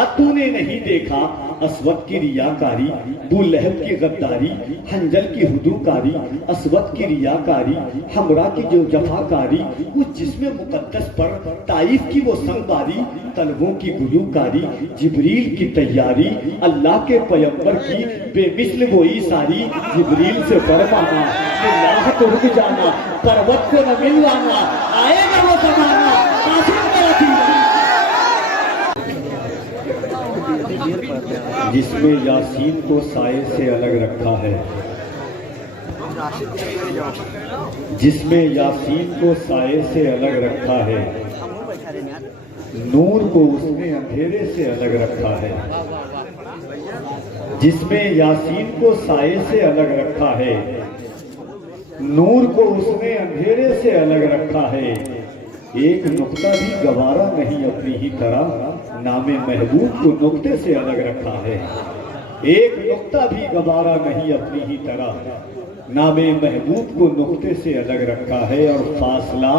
کیا تو نے نہیں دیکھا اسود کی ریاکاری، بو لہب کی غداری، حنجل کی ہدوکاری، اسود کی ریاکاری، حمرا کی جو جفاکاری، اس جسم مقدس پر طائف کی وہ سنگباری، طلبوں کی گلوکاری، جبریل کی تیاری، اللہ کے پیغمبر کی بے مثل وہی ساری، جبریل سے فرمانا کہ لاہ تو رک جانا، پروت کو نہ ملوانا، آئے گا وہ زمانہ قاسم کا رکھینا۔ جس میں یاسین کو سائے سے الگ رکھا ہے، جس میں یاسین کو سائے سے الگ رکھا ہے، نور کو اس نے اندھیرے سے الگ رکھا ہے، جس میں یاسین کو سائے سے الگ رکھا ہے، نور کو اس نے اندھیرے سے الگ رکھا ہے، ایک نقطہ بھی گوارا نہیں اپنی ہی طرح، نام محبوب کو نقطے سے الگ رکھا ہے، ایک نقطہ بھی گوارا نہیں اپنی ہی طرح، نام محبوب کو نقطے سے الگ رکھا ہے، اور فاصلہ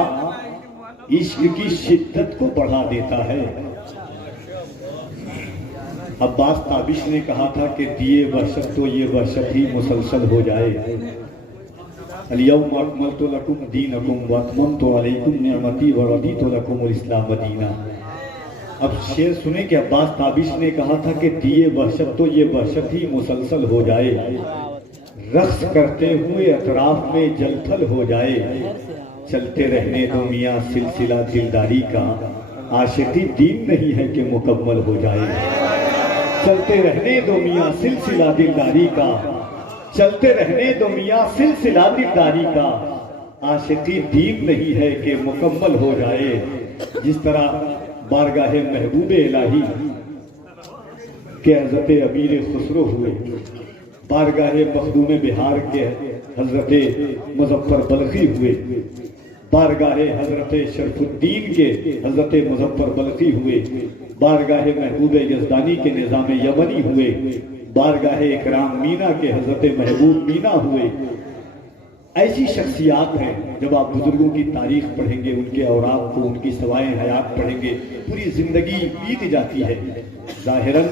عشق کی شدت کو بڑھا دیتا ہے۔ عباس تابش نے کہا تھا کہ دیے وحشت تو یہ وحشت ہی مسلسل ہو جائے، الیوم اکملت لکم دینکم واتممت علیکم نعمتی ورضیت لکم الاسلام دینا۔ اب شعر سنیں کہ عباس تابش نے کہا تھا کہ دیے وحشت تو یہ وحشت ہی مسلسل ہو جائے، رقص کرتے ہوئے اطراف میں جل تھل ہو جائے، چلتے رہنے دو میاں سلسلہ دلداری کا، عاشقی دین نہیں ہے کہ مکمل ہو جائے، چلتے رہنے دو میاں سلسلہ دلداری کا، چلتے رہنے دو میاں سلسلہ دلداری کا، عاشقی دین نہیں ہے کہ مکمل ہو جائے۔ جس طرح بارگاہ محبوب الہی کے حضرت امیر خسرو ہوئے، بارگاہ مخدوم بہار کے حضرت مظفر بلخی ہوئے، بارگاہ حضرت شرف الدین کے حضرت مظفر بلخی ہوئے، بارگاہ محبوب یزدانی کے نظام یمنی ہوئے، بارگاہ اکرام مینا کے حضرت محبوب مینا ہوئے۔ ایسی شخصیات ہیں، جب آپ بزرگوں کی تاریخ پڑھیں گے، ان کے اوراق کو، ان کی سوائے حیات پڑھیں گے، پوری زندگی بیت جاتی ہے، ظاہراً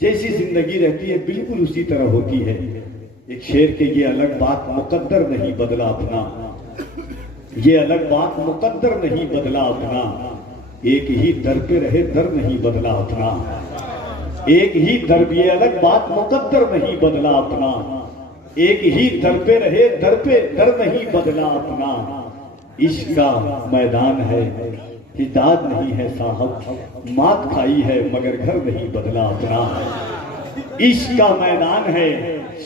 جیسی زندگی رہتی ہے بالکل اسی طرح ہوتی ہے۔ ایک شعر کہ یہ الگ بات مقدر نہیں بدلا اپنا، یہ الگ بات مقدر نہیں بدلا اپنا، ایک ہی در پہ رہے در نہیں بدلا اپنا، ایک ہی در، یہ الگ بات مقدر نہیں بدلا اپنا، ایک ہی در پہ رہے در پہ در نہیں بدلا اپنا، عشق کا میدان ہے ہداد نہیں ہے صاحب، مات کھائی ہے مگر گھر نہیں بدلا اپنا، عشق کا میدان ہے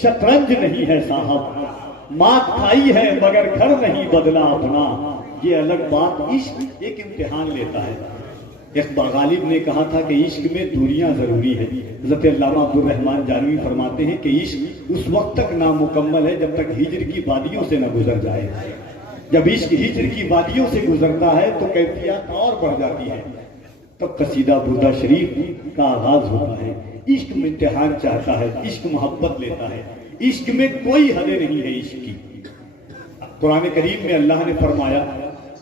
شطرنج نہیں ہے صاحب، مات کھائی ہے مگر گھر نہیں بدلا اپنا، یہ الگ بات عشق ایک امتحان لیتا ہے۔ اقبال غالب نے کہا تھا کہ عشق میں دوریاں ضروری ہے۔ حضرت علامہ عبدالرحمن جانوی فرماتے ہیں کہ عشق اس وقت تک نامکمل ہے جب تک ہجر کی وادیوں سے نہ گزر جائے، جب عشق ہجر کی وادیوں سے گزرتا ہے تو کیفیت اور بڑھ جاتی ہے، تب قصیدہ بردہ شریف کا آغاز ہوتا ہے۔ عشق میں امتحان چاہتا ہے، عشق محبت لیتا ہے، عشق میں کوئی حد نہیں ہے عشق کی۔ قرآن کریم میں اللہ نے فرمایا،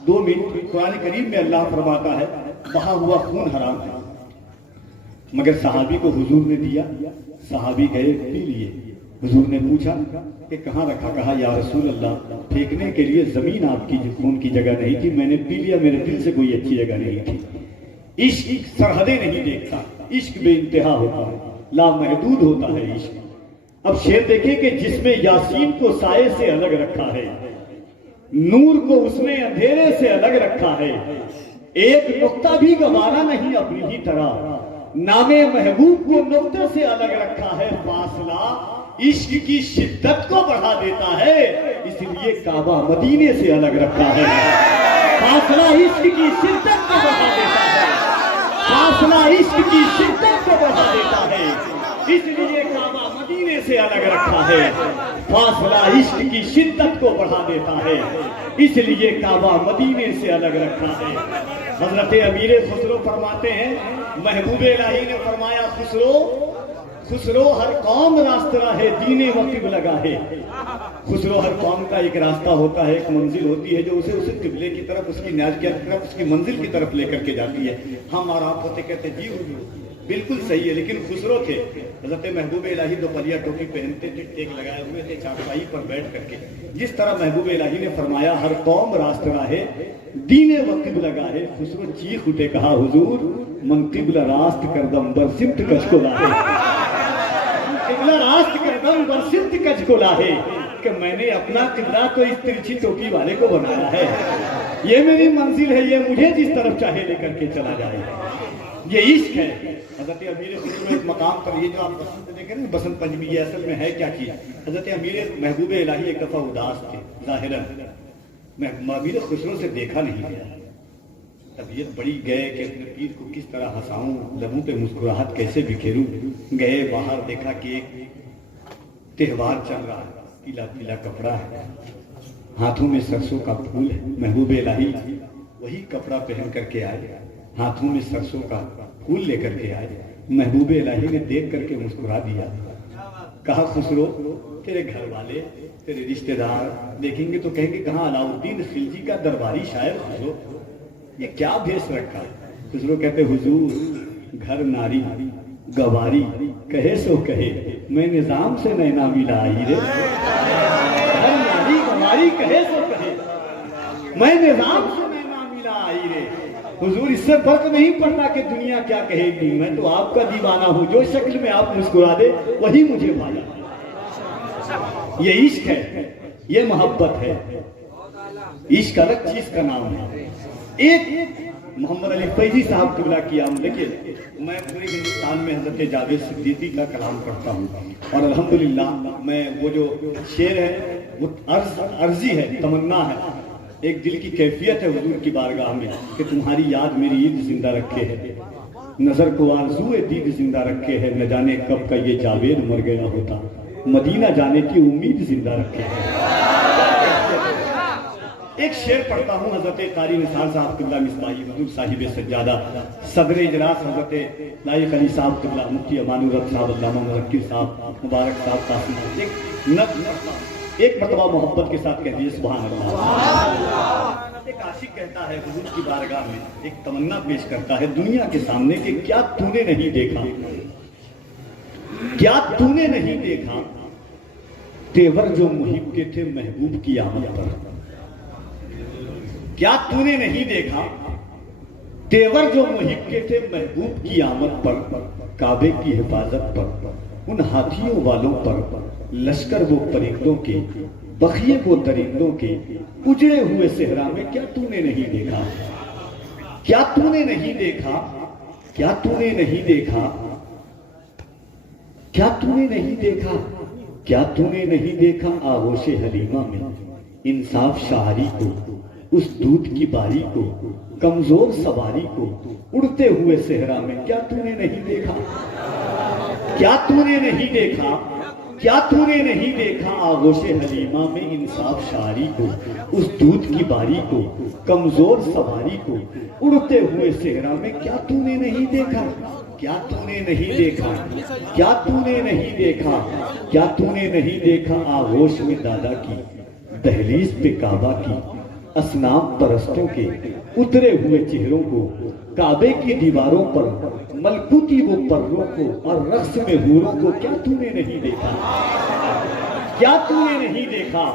2 منٹ، قرآن کریم میں اللہ فرماتا ہے بہا ہوا خون حرام ہے، مگر صحابی کو حضور نے دیا، صحابی گئے پی لیے، حضور نے پوچھا کہ کہاں رکھا؟ کہا یا رسول اللہ پھینکنے کے لیے زمین آپ کی خون کی جگہ نہیں تھی، میں نے پی لیا، میرے دل سے کوئی اچھی جگہ نہیں تھی۔ عشق سرحدیں نہیں دیکھتا، عشق بے انتہا ہوتا ہے، لامحدود ہوتا ہے عشق۔ اب شعر دیکھیں کہ جس میں یاسین کو سائے سے الگ رکھا ہے، نور کو اس نے اندھیرے سے الگ رکھا ہے، ایک نقطہ بھی گوارا نہیں اپنی ہی طرح، نام محبوب کو نقطے سے الگ رکھا ہے، فاصلہ عشق کی شدت کو بڑھا دیتا ہے، اس لیے کعبہ مدینے سے الگ رکھا ہے، فاصلہ عشق کی شدت کو بڑھا دیتا ہے، فاصلہ عشق کی شدت کو بڑھا دیتا ہے، اس لیے کعبہ مدینے سے الگ رکھا ہے، فاصلہ عشق کی شدت کو بڑھا دیتا ہے، اس لیے کعبہ مدینے سے الگ رکھا ہے۔ حضرت امیر خسرو فرماتے ہیں، محبوب الہی نے فرمایا خسرو ہر قوم راستہ ہے دین و قبلہ ہے۔ خسرو ہر قوم کا ایک راستہ ہوتا ہے، ایک منزل ہوتی ہے جو اسے قبلے کی طرف، اس کی نیاز کی طرف، اس کی منزل کی طرف لے کر کے جاتی ہے۔ ہم اور آپ ہوتے کہتے جی حضور بالکل صحیح ہے، لیکن خسرو تھے حضرت محبوب الہی دوپہریہ ٹوپی پہنتے تھے، ٹیک لگائے ہوئے تھے چارپائی پر بیٹھ کر کے. جس طرح محبوب الہی نے فرمایا ہر قوم راست راہے دین و قبلہ گاہے، خسرو چیخ اٹھے کہا حضور من قبلہ راست کردم بر سمت کچھ کو لاہے، قبلہ راست کردم بر سمت کچھ کو لاہے، کہ میں نے اپنا قبلہ تو اس ترچھی ٹوپی والے کو بنایا ہے، یہ میری منزل ہے، یہ مجھے جس طرف چاہے لے کر کے چلا جائے، یہ عشق ہے. حضرت امیر خسرو ایک مقام پر یہ جو آپ بسنت دیکھیں نا بسنت پنجمی، یہ اصل میں ہے کیا چیز؟ حضرت امیر محبوب الہی ایک دفعہ اداس تھے ظاہراً، میں امیر خسرو سے دیکھا نہیں گیا، طبیعت بڑی گئے کہ اپنے پیر کو کس طرح ہنساؤں، لبوں پہ مسکراہٹ کیسے بکھیروں. گئے باہر دیکھا کہ ایک تہوار چل رہا ہے، پیلا پیلا کپڑا ہے، ہاتھوں میں سرسوں کا پھول ہے. محبوب الہی وہی کپڑا پہن کر کے آئے، ہاتھوں میں سرسوں کا پھول لے کر کے آئے. محبوب الہی نے دیکھ کر کے مسکرا دیا، کہا خسرو تیرے گھر والے تیرے رشتہ دار دیکھیں گے تو کہیں گے کہاں علاؤالدین خلجی کا درباری شاعر خسرو، یہ کیا بھیس رکھا ہے؟ خسرو کہتے حضور گھر ناری گواری کہے سو کہے میں نظام سے نینا ملا آئی رے، گھر ناری گواری کہے سو کہے میں نظام سے نینا ملا آئی رے. حضور اس سے فرق نہیں پڑتا کہ دنیا کیا کہے گی، میں تو آپ کا دیوانہ ہوں، جو شکل میں آپ مسکرا دے وہی مجھے بھایا. یہ عشق ہے، یہ محبت ہے. عشق الگ چیز کا نام ہے. ایک محمد علی فیضی صاحب قبلہ کی آمد، دیکھیے میں پورے ہندوستان میں حضرت جاوید صدیقی کا کلام پڑھتا ہوں اور الحمدللہ میں وہ جو شعر ہے وہ عرضی ہے، تمنا ہے، ایک دل کی کیفیت ہے حضور کی بارگاہ میں کہ تمہاری یاد میری عید زندہ رکھے ہے، نظر کو آرزو دید زندہ رکھے ہے، نہ جانے کب کا یہ جاوید مر گیا ہوتا، مدینہ جانے کی امید زندہ رکھے ہے. ایک شعر پڑھتا ہوں حضرت قاری نثار صاحب قبلہ مصباحی حضور صاحب سجادہ، صدر اجلاس حضرت لائق علی صاحب قبلہ، مفتی امان الرب صاحب، علامہ مذکر صاحب، مبارک صاحب قاسم. ایک مرتبہ محبت کے ساتھ کہہ دیے سبحان اللہ. ایک عاشق کہتا ہے حضور کی بارگاہ میں، ایک تمنا پیش کرتا ہے دنیا کے سامنے کہ کیا تو نے نہیں دیکھا، کیا تو نے نہیں دیکھا تیور جو محب کے تھے محبوب کی آمد پر، کیا تو نے نہیں دیکھا تیور جو محب کے تھے محبوب کی آمد پر، کعبے کی حفاظت پر، ان ہاتھیوں والوں پر، لشکر وہ پرندوں کے، بخیے وہ درندوں کے، اجڑے ہوئے صحرا میں کیا تو نے نہیں دیکھا، کیا تو نے نہیں دیکھا، کیا تو نے نہیں دیکھا، کیا تو نے نہیں دیکھا، کیا تو نے نہیں دیکھا آغوش حلیمہ میں انصاف شاعری کو، اس دودھ کی باری کو، کمزور سواری کو، اڑتے ہوئے صحرا میں کیا تو نے نہیں دیکھا، کیا تو نے نہیں دیکھا، کیا تو نے نہیں دیکھا آغوش حلیمہ میں انصاف شاعری کو، اس دودھ کی باری کو، کمزور سواری کو، اڑتے ہوئے صحرا میں کیا تو نے نہیں دیکھا، کیا تو نے نہیں دیکھا، کیا تو نے نہیں دیکھا، کیا تو نے نہیں دیکھا آغوش میں دادا کی، دہلیز پہ کعبہ کی، اصنام پرستوں کے اترے ہوئے چہروں کو، کعبے کی دیواروں پر ملکوتی وہ پروں کو اور رقص میں حوروں کو کیا تو نے نہیں دیکھا، کیا تو نے نہیں دیکھا،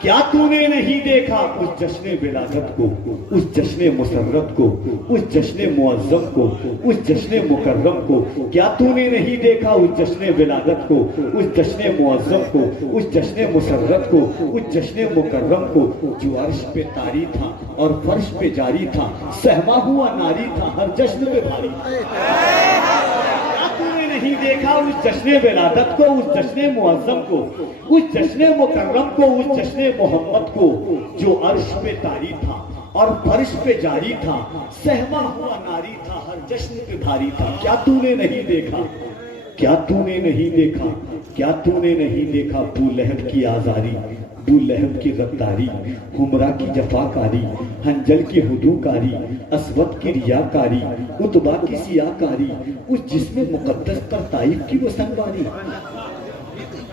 کیا تو نے نہیں دیکھا اس جشن ولادت کو، اس جشن مسرت کو، اس جشن معظم کو، اس جشن مکرم کو، کیا تو نے نہیں دیکھا اس جشن ولادت کو، اس جشن معظم کو، اس جشن مسرت کو، اس جشن مکرم کو، جو عرش پہ طاری تھا اور فرش پہ جاری تھا، سہما ہوا ناری تھا ہر جشن پہ بھاری نہیں دیکھا اس جشن ولادت کو، اس جشن معظم کو، اس جشن مکرم کو، اس جشن محمد کو، جو عرش پہ طاری تھا اور فرش پہ جاری تھا، سہما ہوا ناری تھا ہر جشن پہ بھاری تھا. کیا تو نے نہیں دیکھا، کیا تو نے نہیں دیکھا، کیا تو نے نہیں دیکھا ابو لہب کی آزاری، ابو لہب کی غداری، حمرہ کی جفاکاری، حنجل کی ہدوکاری، اسود کی ریاکاری، عتبہ کی سیاکاری، اس جسم مقدس پر طائف کی وہ سنواری.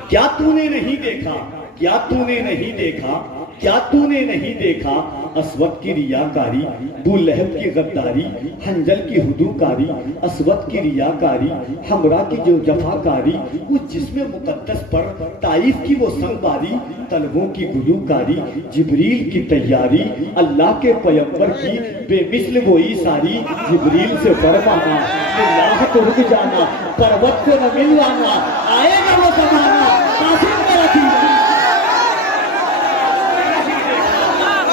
کیا تو نے نہیں دیکھا، کیا تو نے نہیں دیکھا، کیا تو نے نہیں دیکھا اسود کی ریاکاری، ابو لہب کی غداری، حنجل کی ہدوکاری، اسود کی ریاکاری، حمرا کی جو جفاکاری، اس جسم مقدس پر طائف کی وہ سنگباری، طلبوں کی گلوکاری، جبریل کی تیاری، اللہ کے پیغمبر کی بے مثل وہ ایثاری، جبریل سے فرمانا اللہ کو رک جانا، پروت کو نہ ملوانا، آئے گا وہ زمانہ قاسم کا رفیق۔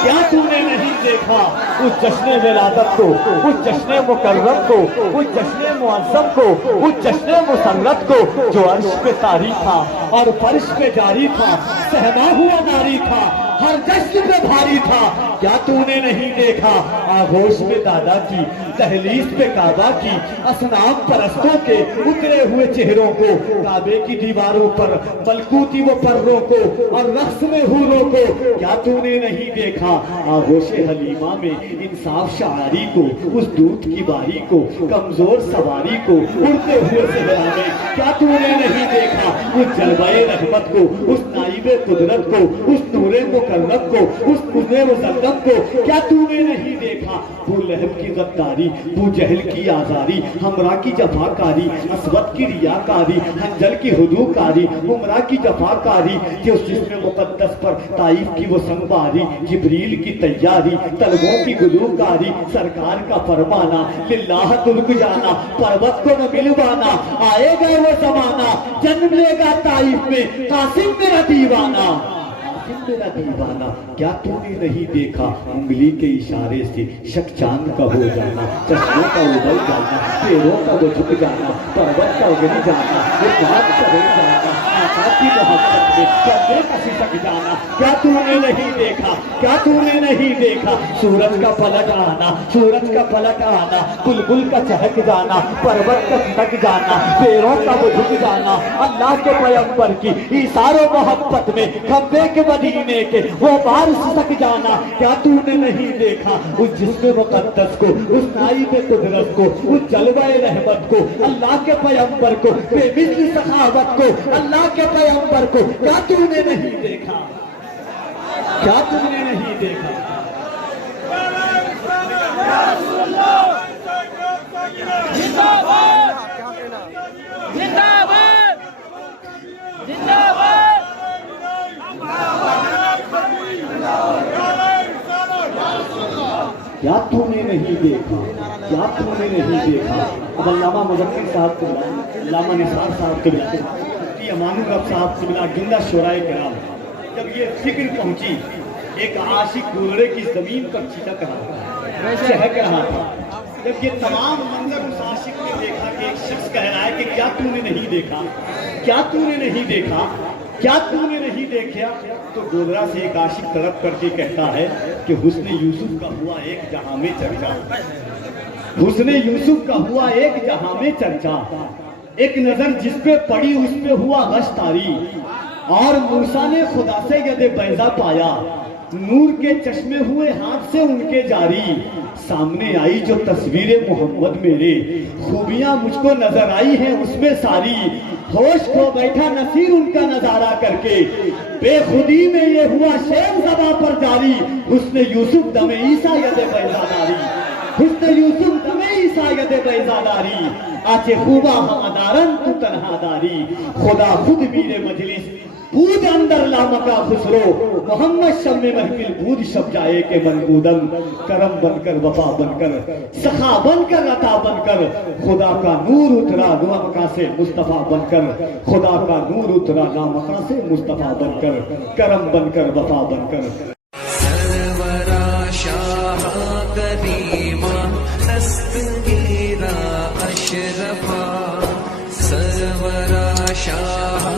کیا تو نے نہیں دیکھا اس جشن ولادت کو، اس جشن مکرم کو، اس جشن معظم کو، اس جشن مسرت کو جو عرش پہ طاری تھا اور فرش پہ جاری تھا، سہما ہوا ناری تھا، ہر جشن پہ بھاری تھا۔ کیا تو نے نہیں دیکھا آغوش میں دادا کی، دہلیز پہ کعبہ کی، اصنام پرستوں کے اترے ہوئے چہروں کو، کعبے کی دیواروں پر ملکوتی وہ پروں کو اور رقص میں حوروں کو۔ کیا تو نے نہیں دیکھا آغوش حلیمہ میں انصاف شعاری کو، اس دودھ کی باری کو، کمزور سواری کو، اڑتے ہوئے صحرا میں۔ کیا تو نے نہیں دیکھا اس جلوہ رحمت کو، اس نائب قدرت کو، اس نور مکرم کو، اس نور مزدم کو؟ کیا تو نے نہیں دیکھا ابو لہب کی غداری، ابو جہل کی آزاری، حمرا کی جفاکاری، اسود کی ریاکاری، حنجل کی ہدوکاری، حمرا کی جفاکاری، کہ اس جسم مقدس پر طائف کی وہ سنگباری، جبریل کی تیاری، طلبوں کی گلوکاری، سرکار کا فرمانا للہ تو رک جانا، پروت کو نہ ملوانا، آئے گا وہ زمانہ جنم لے گا طائف میں قاسم میرا دیوانہ، قاسم میرا دیوانہ۔ کیا تو نے نہیں دیکھا انگلی کے اشارے سے شک چاند کا ہو جانا، چشموں کا ابل جانا، پیروں کا وہ جھک جانا، پروت کا اگل جانا، وہ بات کا ہو جانا، آقا کی محبت میں کندھے کا سسک جانا۔ کیا تو نے نہیں دیکھا، کیا تو نے نہیں دیکھا سورج کا پلٹ آنا، سورج کا پلٹ آنا، بلبل کا چہک جانا، پروت کا سسک جانا، پیروں کا وہ جھک جانا، اللہ کے پیغمبر کی ایثار و محبت میں کعبے کے مدینے کے وہ بار سسک جانا۔ کیا تو نے نہیں دیکھا اس جسم مقدس کو، اس نائب قدرت کو، اس جلوہ رحمت کو، اللہ کے پیغمبر کو، بے مثل سخاوت کو، اللہ کے پیغمبر کو؟ کیا تو نے نہیں دیکھا، کیا تو نے نہیں دیکھا؟ کیا تو نے نہیں دیکھا، کیا تو نے نہیں دیکھا؟ اب علامہ مظفر صاحب کو ملا، علامہ نثار صاحب کو ملا، مفتی امان الرب صاحب سے ملا، جملہ شعرائے کرام، جب یہ فکر پہنچی ایک عاشق گھوڑے کی زمین پر چھٹک رہا، چہک رہا تھا، جب یہ تمام منظر اس عاشق نے دیکھا کہ ایک شخص کہہ رہا ہے کہ کیا تو نے نہیں دیکھا، کیا تو نے نہیں دیکھا، کیا تو نے نہیں دیکھا، تو گودرا سے ایک عاشق تڑپ کر کے کہتا ہے کہ حسن یوسف کا ہوا ایک جہاں میں چرچا، حسن یوسف کا ہوا ایک جہاں میں چرچا، ایک نظر جس پہ پڑی اس پہ ہوا غش طاری، اور موسیٰ نے خدا سے ید بیضا پایا، نور کے چشمے ہوئے ہاتھ سے ان کے جاری، سامنے آئی جو تصویر محمد میرے، خوبیاں مجھ کو نظر آئی ہیں اس میں ساری، ہوش کھو بیٹھا نصیر ان کا نظارہ کر کے، بے خودی میں یہ ہوا شعر زباں پر جاری، حسن یوسف دم عیسیٰ ید بیضا داری، حسن یوسف دم عیسیٰ ید بیضا داری، آچے خوبا ہمدارن تو تنہا داری، خدا خود میرے مجلس بود اندر لامکا خسرو، محمد شم محفل بود شب جائے کے منبودن، کرم بن کر وفا بن کر سخا بن کر عطا بن کر، خدا کا نور اترا لامکا سے مصطفیٰ بن کر، خدا کا نور اترا لامکا سے مصطفیٰ بن کر، کرم بن کر وفا بن کر۔ سرورا شاہ قدیمہ دستگیرہ اشرفا، سرورا شاہ